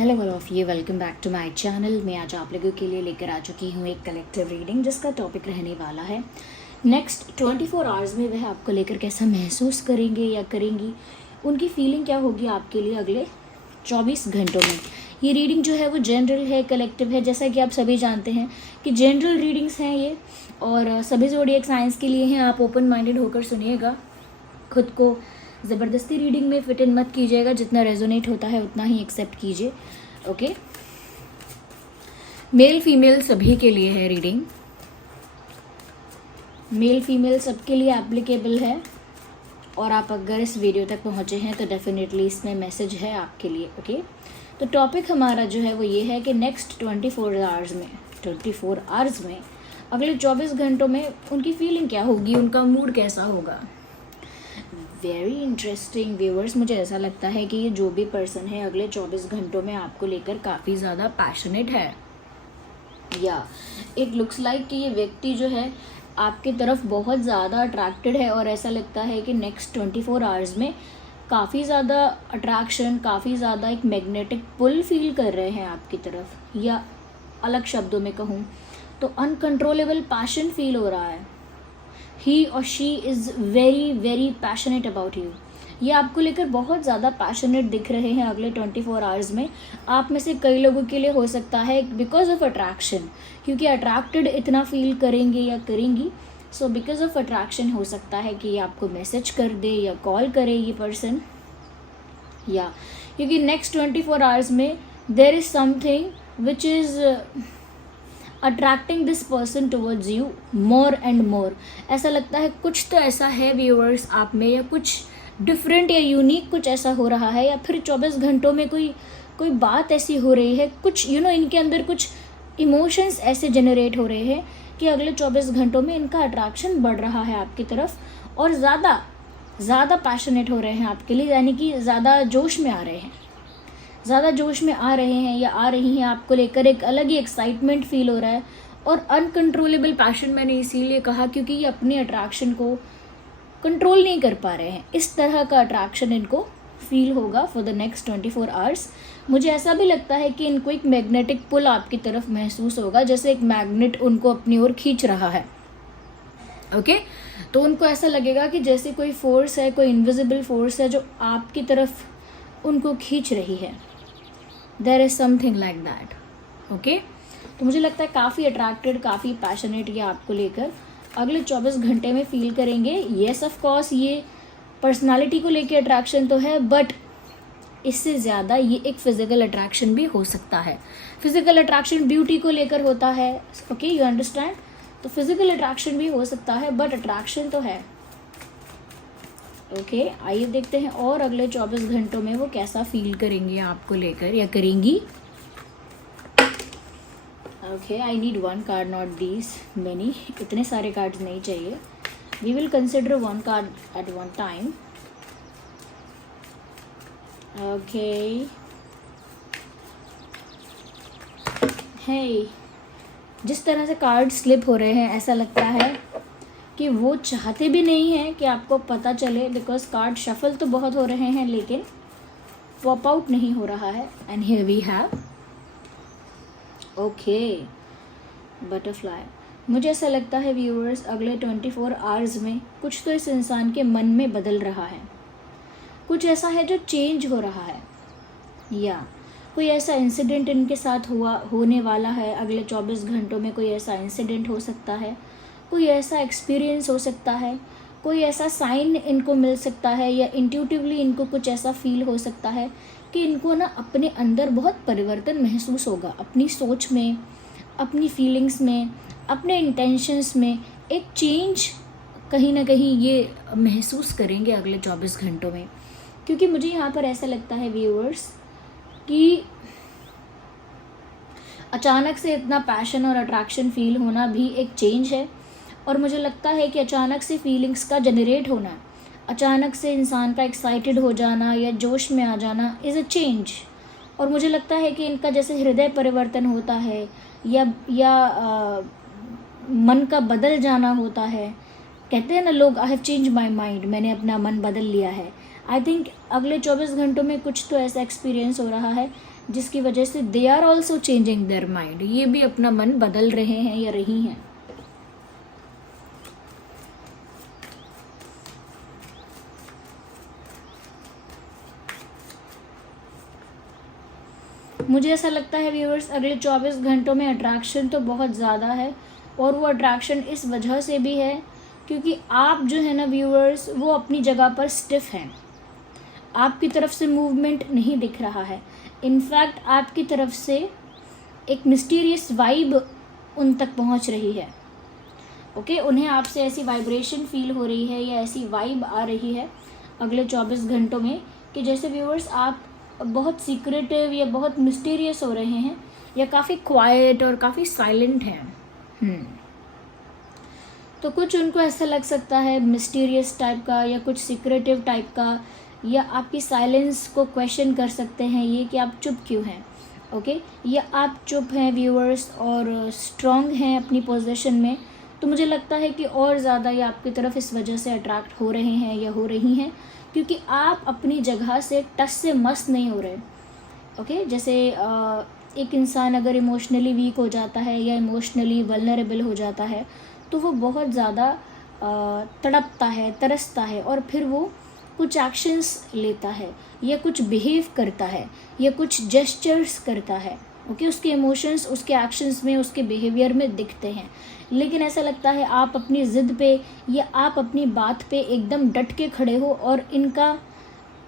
Hello all of you, welcome back to my channel. मैं आज आप लोगों के लिए लेकर आ चुकी हूँ एक कलेक्टिव रीडिंग जिसका टॉपिक रहने वाला है नेक्स्ट 24 आवर्स में वह आपको लेकर कैसा महसूस करेंगे या करेंगी, उनकी फीलिंग क्या होगी आपके लिए अगले 24 घंटों में। ये रीडिंग जो है वो जनरल है, कलेक्टिव है, जैसा कि आप सभी जानते हैं कि जनरल रीडिंग्स हैं ये, और सभी ज़ोडिएक साइंस के लिए हैं। आप ओपन माइंडेड होकर सुनिएगा, खुद को ज़बरदस्ती रीडिंग में फिट इन मत कीजिएगा, जितना रेजोनेट होता है उतना ही एक्सेप्ट कीजिए। ओके, मेल फीमेल सभी के लिए है रीडिंग, मेल फीमेल सबके लिए एप्लीकेबल है। और आप अगर इस वीडियो तक पहुँचे हैं तो डेफिनेटली इसमें मैसेज है आपके लिए। ओके, तो टॉपिक हमारा जो है वो ये है कि नेक्स्ट 24 आवर्स में अगले 24 घंटों में उनकी फीलिंग क्या होगी, उनका मूड कैसा होगा। वेरी इंटरेस्टिंग व्यूअर्स, मुझे ऐसा लगता है कि ये जो भी पर्सन है अगले 24 घंटों में आपको लेकर काफ़ी ज़्यादा पैशनेट है, या इट लुक्स लाइक कि ये व्यक्ति जो है आपकी तरफ बहुत ज़्यादा अट्रैक्टेड है, और ऐसा लगता है कि नेक्स्ट 24 आवर्स में काफ़ी ज़्यादा अट्रैक्शन, काफ़ी ज़्यादा एक मैग्नेटिक पुल फील कर रहे हैं आपकी तरफ, या अलग शब्दों में कहूँ तो अनकंट्रोलेबल पैशन फील हो रहा है। ही और she is very very passionate about you. ये आपको लेकर बहुत ज़्यादा पैशनेट दिख रहे हैं अगले 24 आवर्स में। आप में से कई लोगों के लिए हो सकता है बिकॉज ऑफ अट्रैक्शन, क्योंकि अट्रैक्टेड इतना फील करेंगे या करेंगी, सो बिकॉज ऑफ अट्रैक्शन हो सकता है कि आपको मैसेज कर दे या कॉल करे ये पर्सन, या क्योंकि नेक्स्ट 24 आवर्स में there is something which is attracting this person towards you more and more. ऐसा लगता है कुछ तो ऐसा है व्यूअर्स आप में, या कुछ डिफरेंट या यूनिक कुछ ऐसा हो रहा है, या फिर 24 घंटों में कोई बात ऐसी हो रही है, कुछ इनके अंदर कुछ इमोशंस ऐसे जनरेट हो रहे हैं कि अगले 24 घंटों में इनका अट्रैक्शन बढ़ रहा है आपकी तरफ, और ज़्यादा पैशनेट हो रहे हैं आपके लिए, यानी कि ज़्यादा जोश में आ रहे हैं, या आ रही हैं आपको लेकर। एक अलग ही एक्साइटमेंट फील हो रहा है, और अनकंट्रोलेबल पैशन मैंने इसीलिए कहा क्योंकि ये अपने अट्रैक्शन को कंट्रोल नहीं कर पा रहे हैं। इस तरह का अट्रैक्शन इनको फील होगा फॉर द नेक्स्ट 24 आवर्स। मुझे ऐसा भी लगता है कि इनको एक मैग्नेटिक पुल आपकी तरफ महसूस होगा, जैसे एक मैग्नेट उनको अपनी ओर खींच रहा है। ओके, तो उनको ऐसा लगेगा कि जैसे कोई फोर्स है, कोई इनविजिबल फोर्स है जो आपकी तरफ उनको खींच रही है। There is something like that. Okay, तो मुझे लगता है काफ़ी अट्रैक्टेड, काफ़ी पैशनेट ये आपको लेकर अगले 24 घंटे में फील करेंगे। येस ऑफ कोर्स ये पर्सनालिटी को लेकर अट्रैक्शन तो है, बट इससे ज़्यादा ये एक फिज़िकल अट्रैक्शन भी हो सकता है। फिज़िकल अट्रैक्शन ब्यूटी को लेकर होता है, ओके, यू अंडरस्टैंड। तो फिज़िकल अट्रैक्शन भी हो सकता है, बट अट्रैक्शन तो है। ओके, आइए देखते हैं और अगले 24 घंटों में वो कैसा फील करेंगे आपको लेकर, या करेंगी। Okay, I need 1 card, not these many, इतने सारे कार्ड्स नहीं चाहिए। We will consider 1 card at 1 time. Okay, hey, जिस तरह से कार्ड स्लिप हो रहे हैं ऐसा लगता है कि वो चाहते भी नहीं हैं कि आपको पता चले, बिकॉज कार्ड शफल तो बहुत हो रहे हैं लेकिन पॉप आउट नहीं हो रहा है। And here we have okay butterfly. मुझे ऐसा लगता है व्यूअर्स अगले 24 आवर्स में कुछ तो इस इंसान के मन में बदल रहा है, कुछ ऐसा है जो चेंज हो रहा है, या कोई ऐसा इंसिडेंट इनके साथ होने वाला है अगले 24 घंटों में। कोई ऐसा इंसिडेंट हो सकता है, कोई ऐसा एक्सपीरियंस हो सकता है, कोई ऐसा साइन इनको मिल सकता है, या इंट्यूटिवली इनको कुछ ऐसा फील हो सकता है कि इनको ना अपने अंदर बहुत परिवर्तन महसूस होगा, अपनी सोच में, अपनी फीलिंग्स में, अपने इंटेंशंस में एक चेंज कहीं ना कहीं ये महसूस करेंगे अगले 24 घंटों में। क्योंकि मुझे यहाँ पर ऐसा लगता है व्यूअर्स कि अचानक से इतना पैशन और अट्रैक्शन फील होना भी एक चेंज है, और मुझे लगता है कि अचानक से फीलिंग्स का जनरेट होना, अचानक से इंसान का एक्साइटेड हो जाना या जोश में आ जाना इज़ अ चेंज। और मुझे लगता है कि इनका जैसे हृदय परिवर्तन होता है, या मन का बदल जाना होता है। कहते हैं ना लोग, I have change my mind, मैंने अपना मन बदल लिया है। आई थिंक अगले 24 घंटों में कुछ तो ऐसा एक्सपीरियंस हो रहा है जिसकी वजह से they are also changing their mind, ये भी अपना मन बदल रहे हैं या रही हैं। मुझे ऐसा लगता है व्यूअर्स, अगले 24 घंटों में अट्रैक्शन तो बहुत ज़्यादा है, और वो अट्रैक्शन इस वजह से भी है क्योंकि आप जो है ना व्यूअर्स, वो अपनी जगह पर स्टिफ हैं, आपकी तरफ से मूवमेंट नहीं दिख रहा है। इनफैक्ट आपकी तरफ से एक मिस्टीरियस वाइब उन तक पहुंच रही है। ओके, उन्हें आपसे ऐसी वाइब्रेशन फील हो रही है या ऐसी वाइब आ रही है अगले 24 घंटों में कि जैसे व्यूअर्स आप बहुत सीक्रेटिव या बहुत मिस्टीरियस हो रहे हैं या काफ़ी क्वाइट और काफ़ी साइलेंट हैं। तो कुछ उनको ऐसा लग सकता है मिस्टीरियस टाइप का या कुछ सीक्रेटिव टाइप का, या आपकी साइलेंस को क्वेश्चन कर सकते हैं ये कि आप चुप क्यों हैं। ओके, या आप चुप हैं व्यूअर्स और स्ट्रॉन्ग हैं अपनी पोजीशन में, तो मुझे लगता है कि और ज़्यादा ये आपकी तरफ इस वजह से अट्रैक्ट हो रहे हैं या हो रही हैं क्योंकि आप अपनी जगह से टस से मस नहीं हो रहे। ओके, जैसे एक इंसान अगर इमोशनली वीक हो जाता है या इमोशनली वल्नरेबल हो जाता है तो वो बहुत ज़्यादा तड़पता है, तरसता है, और फिर वो कुछ एक्शंस लेता है या कुछ बिहेव करता है या कुछ जेस्चर्स करता है। ओके, उसके इमोशंस उसके एक्शंस में, उसके बिहेवियर में दिखते हैं। लेकिन ऐसा लगता है आप अपनी ज़िद पे या आप अपनी बात पे एकदम डट के खड़े हो, और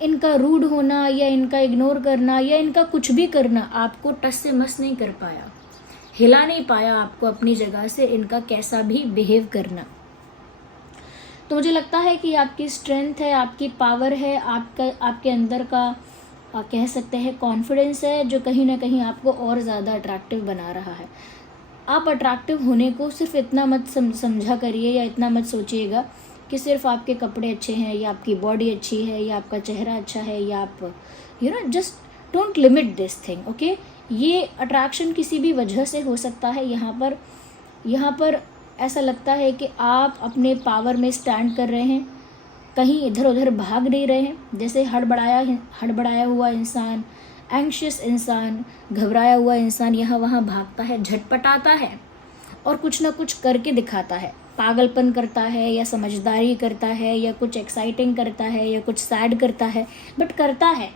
इनका रूड होना या इनका इग्नोर करना या इनका कुछ भी करना आपको टस से मस नहीं कर पाया, हिला नहीं पाया आपको अपनी जगह से, इनका कैसा भी बिहेव करना। तो मुझे लगता है कि आपकी स्ट्रेंथ है, आपकी पावर है, आपके अंदर का कह सकते हैं कॉन्फिडेंस है, जो कहीं ना कहीं आपको और ज़्यादा अट्रैक्टिव बना रहा है। आप अट्रैक्टिव होने को सिर्फ इतना मत समझा करिए या इतना मत सोचिएगा कि सिर्फ आपके कपड़े अच्छे हैं या आपकी बॉडी अच्छी है या आपका चेहरा अच्छा है या आप just don't limit this thing. Okay, ये अट्रैक्शन किसी भी वजह से हो सकता है। यहाँ पर ऐसा लगता है कि आप अपने पावर में स्टैंड कर रहे हैं, कहीं इधर उधर भाग नहीं रहे हैं। जैसे हड़बड़ाया हुआ इंसान, एंग्शियस इंसान, घबराया हुआ इंसान यहाँ वहाँ भागता है, झटपटाता है और कुछ ना कुछ करके दिखाता है, पागलपन करता है या समझदारी करता है या कुछ एक्साइटिंग करता है या कुछ सैड करता है, बट करता है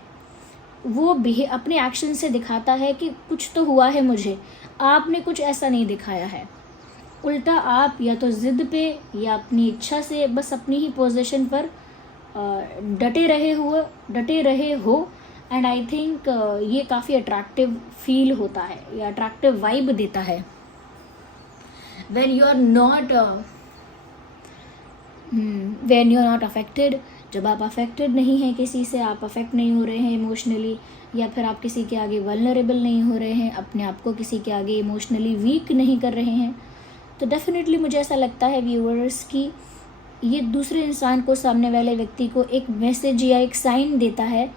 वो अपने एक्शन से दिखाता है कि कुछ तो हुआ है मुझे। आपने कुछ ऐसा नहीं दिखाया है, उल्टा आप या तो ज़िद पे या अपनी इच्छा से बस अपनी ही पोजीशन पर डटे रहे हो। एंड आई थिंक ये काफ़ी अट्रैक्टिव फील होता है या अट्रैक्टिव वाइब देता है when you are not affected। जब आप अफेक्टेड नहीं हैं किसी से, आप अफेक्ट नहीं हो रहे हैं इमोशनली, या फिर आप किसी के आगे वल्नरेबल नहीं हो रहे हैं, अपने आप को किसी के आगे इमोशनली वीक नहीं कर रहे हैं, तो डेफिनेटली मुझे ऐसा लगता है व्यूअर्स कि ये दूसरे इंसान को, सामने वाले व्यक्ति को एक मैसेज या एक साइन देता है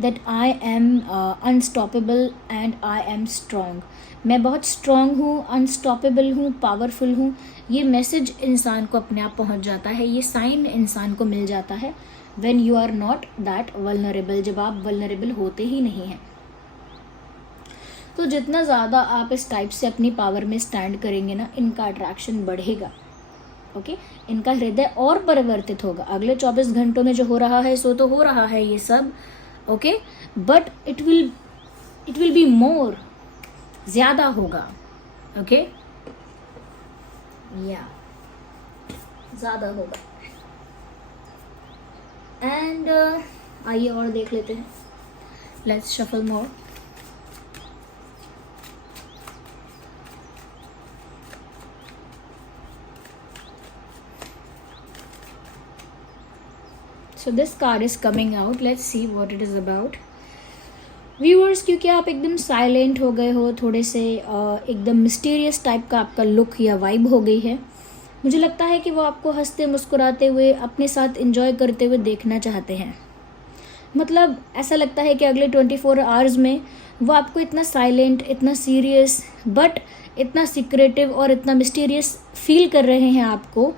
that I am unstoppable and I am strong. मैं बहुत स्ट्रॉन्ग हूँ, अनस्टॉपेबल हूँ, पावरफुल हूँ। ये मैसेज इंसान को अपने आप पहुँच जाता है, ये साइन इंसान को मिल जाता है when you are not that vulnerable, जब आप वल्नरेबल होते ही नहीं हैं। तो जितना ज़्यादा आप इस टाइप से अपनी पावर में स्टैंड करेंगे ना, इनका अट्रैक्शन बढ़ेगा। ओके, इनका हृदय और परिवर्तित होगा। अगले 24 घंटों में जो हो रहा है सो तो हो रहा है ये सब, okay, but it will be more, ज़्यादा होगा। ओके, या ज़्यादा होगा। एंड आइए और देख लेते हैं, let's shuffle more. So this card is coming out. Let's see what it is about. Viewers, क्योंकि आप एकदम साइलेंट हो गए हो, थोड़े से एकदम मिस्टीरियस टाइप का आपका लुक या वाइब हो गई है, मुझे लगता है कि वो आपको हंसते मुस्कुराते हुए अपने साथ एंजॉय करते हुए देखना चाहते हैं। मतलब ऐसा लगता है कि अगले 24 आवर्स में वो आपको इतना साइलेंट, इतना सीरियस, बट इतना सीक्रेटिव और इतना मिस्टीरियस फील कर रहे हैं आपको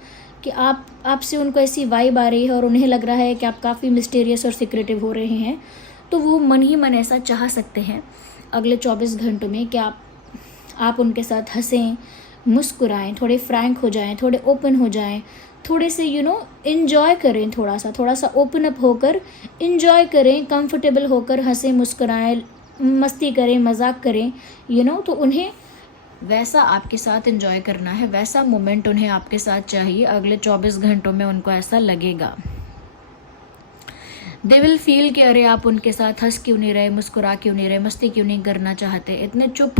कि आपसे उनको ऐसी वाइब आ रही है और उन्हें लग रहा है कि आप काफ़ी मिस्टीरियस और सीक्रेटिव हो रहे हैं। तो वो मन ही मन ऐसा चाह सकते हैं अगले 24 घंटों में कि आप उनके साथ हंसें, मुस्कुराएं, थोड़े फ्रैंक हो जाएं, थोड़े ओपन हो जाएं, थोड़े से इन्जॉय करें, थोड़ा सा ओपन अप होकर इन्जॉय करें, कंफर्टेबल होकर हंसें, मुस्कुराएं, मस्ती करें, मजाक करें, तो उन्हें वैसा आपके साथ एंजॉय करना है, वैसा मोमेंट उन्हें आपके साथ चाहिए। अगले 24 घंटों में उनको ऐसा लगेगा, दे विल फील कि अरे आप उनके साथ हंस क्यों नहीं रहे, मुस्कुरा क्यों नहीं रहे, मस्ती क्यों नहीं करना चाहते, इतने चुप,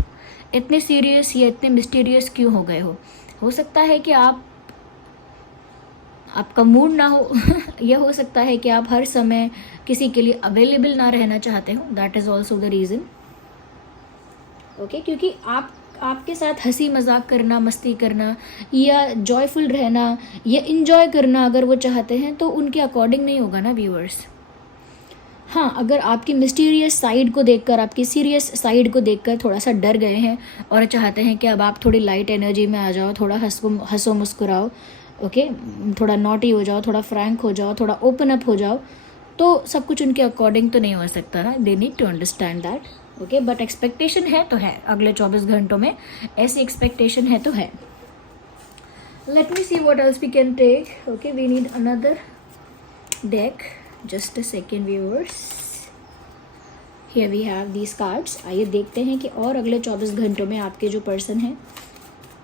इतने सीरियस या इतने मिस्टीरियस क्यों हो गए हो सकता है कि आपका मूड ना हो यह हो सकता है कि आप हर समय किसी के लिए अवेलेबल ना रहना चाहते हो, that is also the reason. Okay, क्योंकि आपके साथ हंसी मजाक करना, मस्ती करना या जॉयफुल रहना या इंजॉय करना अगर वो चाहते हैं तो उनके अकॉर्डिंग नहीं होगा ना व्यूअर्स। हाँ, अगर आपकी मिस्टीरियस साइड को देखकर, आपकी सीरियस साइड को देखकर थोड़ा सा डर गए हैं और चाहते हैं कि अब आप थोड़ी लाइट एनर्जी में आ जाओ, थोड़ा हंसो मुस्कुराओ, ओके, थोड़ा नॉटी हो जाओ, थोड़ा फ्रैंक हो जाओ, थोड़ा ओपन अप हो जाओ, तो सब कुछ उनके अकॉर्डिंग तो नहीं हो सकता ना, they need to understand that. Okay, but expectation है तो है, अगले 24 घंटों में ऐसी एक्सपेक्टेशन है तो है। Let me see what else we can take. Okay, we need another deck, just a second viewers. Here we have these cards. आइए देखते हैं कि और अगले 24 घंटों में आपके जो पर्सन हैं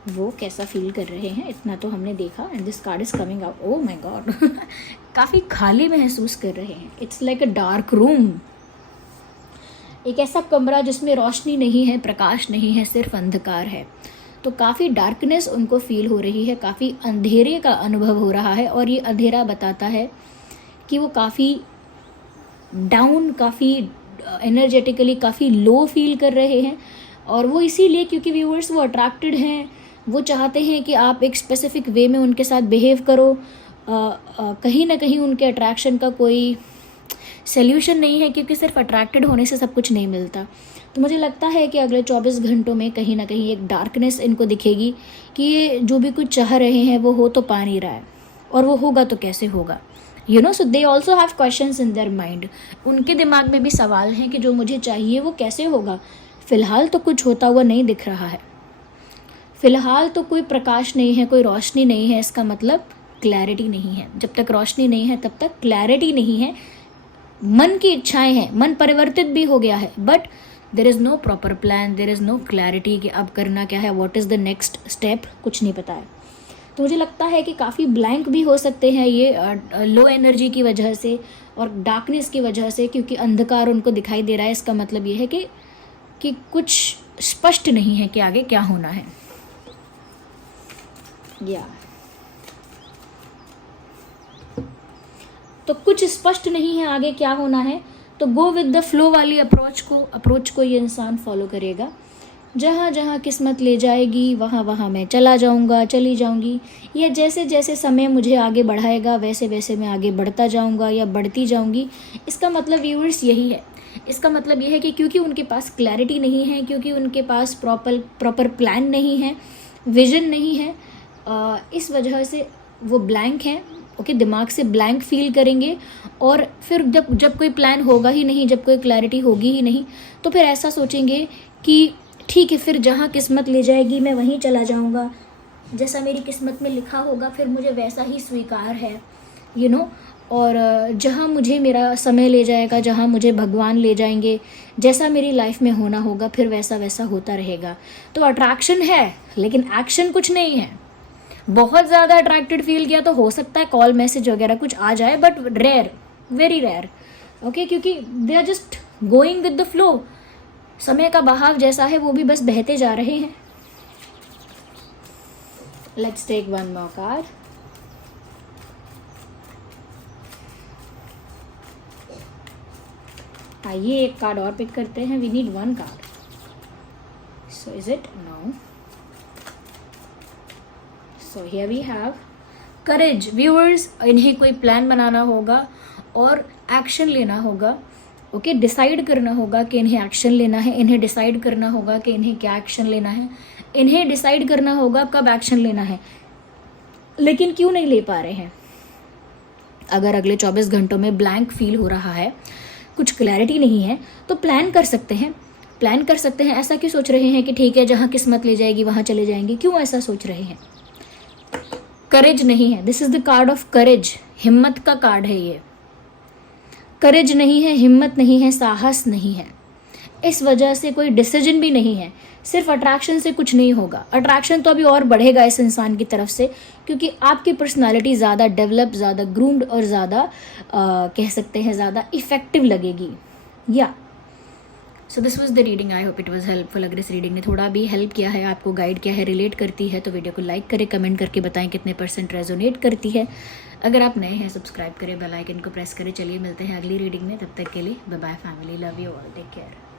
वो कैसा फील कर रहे हैं। इतना तो हमने देखा, and this card is coming out, oh my God काफ़ी खाली महसूस कर रहे हैं। It's like a dark room, एक ऐसा कमरा जिसमें रोशनी नहीं है, प्रकाश नहीं है, सिर्फ अंधकार है। तो काफ़ी डार्कनेस उनको फील हो रही है, काफ़ी अंधेरे का अनुभव हो रहा है, और ये अंधेरा बताता है कि वो काफ़ी डाउन, काफ़ी एनर्जेटिकली काफ़ी लो फील कर रहे हैं। और वो इसीलिए क्योंकि व्यूअर्स वो अट्रैक्टेड हैं, वो चाहते हैं कि आप एक स्पेसिफिक वे में उनके साथ बिहेव करो। कहीं ना कहीं उनके अट्रैक्शन का कोई सल्यूशन नहीं है, क्योंकि सिर्फ अट्रैक्टेड होने से सब कुछ नहीं मिलता। तो मुझे लगता है कि अगले 24 घंटों में कहीं ना कहीं एक डार्कनेस इनको दिखेगी कि ये जो भी कुछ चाह रहे हैं वो हो तो पा नहीं रहा है, और वो होगा तो कैसे होगा, so they also have questions in their mind. उनके दिमाग में भी सवाल हैं कि जो मुझे चाहिए वो कैसे होगा। फ़िलहाल तो कुछ होता हुआ नहीं दिख रहा है, फ़िलहाल तो कोई प्रकाश नहीं है, कोई रोशनी नहीं है, इसका मतलब क्लैरिटी नहीं है। जब तक रोशनी नहीं है तब तक क्लैरिटी नहीं है। मन की इच्छाएं हैं, मन परिवर्तित भी हो गया है, but there is no proper plan, there is no clarity कि अब करना क्या है, what is the next step, कुछ नहीं पता है। तो मुझे लगता है कि काफ़ी ब्लैंक भी हो सकते हैं ये लो एनर्जी की वजह से और डार्कनेस की वजह से, क्योंकि अंधकार उनको दिखाई दे रहा है। इसका मतलब ये है कि कुछ स्पष्ट नहीं है कि आगे क्या होना है। तो कुछ स्पष्ट नहीं है आगे क्या होना है, तो गो विद द फ्लो वाली अप्रोच को ये इंसान फॉलो करेगा। जहाँ जहाँ किस्मत ले जाएगी वहाँ वहाँ मैं चला जाऊँगा, चली जाऊँगी, या जैसे जैसे समय मुझे आगे बढ़ाएगा वैसे वैसे मैं आगे बढ़ता जाऊँगा या बढ़ती जाऊँगी। इसका मतलब व्यूअर्स यही है। इसका मतलब ये है कि क्योंकि उनके पास क्लैरिटी नहीं है, क्योंकि उनके पास प्रॉपर प्लान नहीं है, विजन नहीं है, इस वजह से वो ब्लैंक हैं। ओके, दिमाग से ब्लैंक फील करेंगे, और फिर जब कोई प्लान होगा ही नहीं, जब कोई क्लैरिटी होगी ही नहीं, तो फिर ऐसा सोचेंगे कि ठीक है, फिर जहाँ किस्मत ले जाएगी मैं वहीं चला जाऊँगा, जैसा मेरी किस्मत में लिखा होगा फिर मुझे वैसा ही स्वीकार है, और जहाँ मुझे मेरा समय ले जाएगा, जहाँ मुझे भगवान ले जाएंगे, जैसा मेरी लाइफ में होना होगा फिर वैसा वैसा होता रहेगा। तो अट्रैक्शन है लेकिन एक्शन कुछ नहीं है। बहुत ज़्यादा अट्रैक्टेड फील किया तो हो सकता है कॉल मैसेज वगैरह कुछ आ जाए, but rare, very rare. Okay, क्योंकि they are just going with the flow. समय का बहाव जैसा है वो भी बस बहते जा रहे हैं। Let's take one more card. आइए एक कार्ड और पिक करते हैं। We need one card, so is it no. So here we have courage. Viewers, इन्हें कोई प्लान बनाना होगा और एक्शन लेना होगा। ओके, डिसाइड करना होगा कि इन्हें एक्शन लेना है, इन्हें डिसाइड करना होगा कि इन्हें क्या एक्शन लेना है, इन्हें डिसाइड करना होगा कब एक्शन लेना है, लेकिन क्यों नहीं ले पा रहे हैं। अगर अगले 24 घंटों में ब्लैंक फील हो रहा है कुछ क्लैरिटी नहीं है, तो प्लान कर सकते हैं। ऐसा क्यों सोच रहे हैं कि ठीक है जहाँ किस्मत ले जाएगी वहाँ चले जाएंगे, क्यों ऐसा सोच रहे हैं? करेज नहीं है, this is the card of courage, हिम्मत का कार्ड है ये। करेज नहीं है, हिम्मत नहीं है, साहस नहीं है, इस वजह से कोई डिसीजन भी नहीं है। सिर्फ अट्रैक्शन से कुछ नहीं होगा, अट्रैक्शन तो अभी और बढ़ेगा इस इंसान की तरफ से, क्योंकि आपकी पर्सनालिटी ज़्यादा डेवलप, ज़्यादा ग्रूम्ड और ज़्यादा कह सकते हैं ज़्यादा इफेक्टिव लगेगी। या so this was the reading, I hope it was helpful. अगर इस रीडिंग ने थोड़ा भी हेल्प किया है, आपको गाइड किया है, रिलेट करती है, तो वीडियो को लाइक करें, कमेंट करके बताएं कितने % रेजोनेट करती है। अगर आप नए हैं सब्सक्राइब करें, बेल आइकन को प्रेस करें। चलिए मिलते हैं अगली रीडिंग में, तब तक के लिए bye bye family, love you all, take care.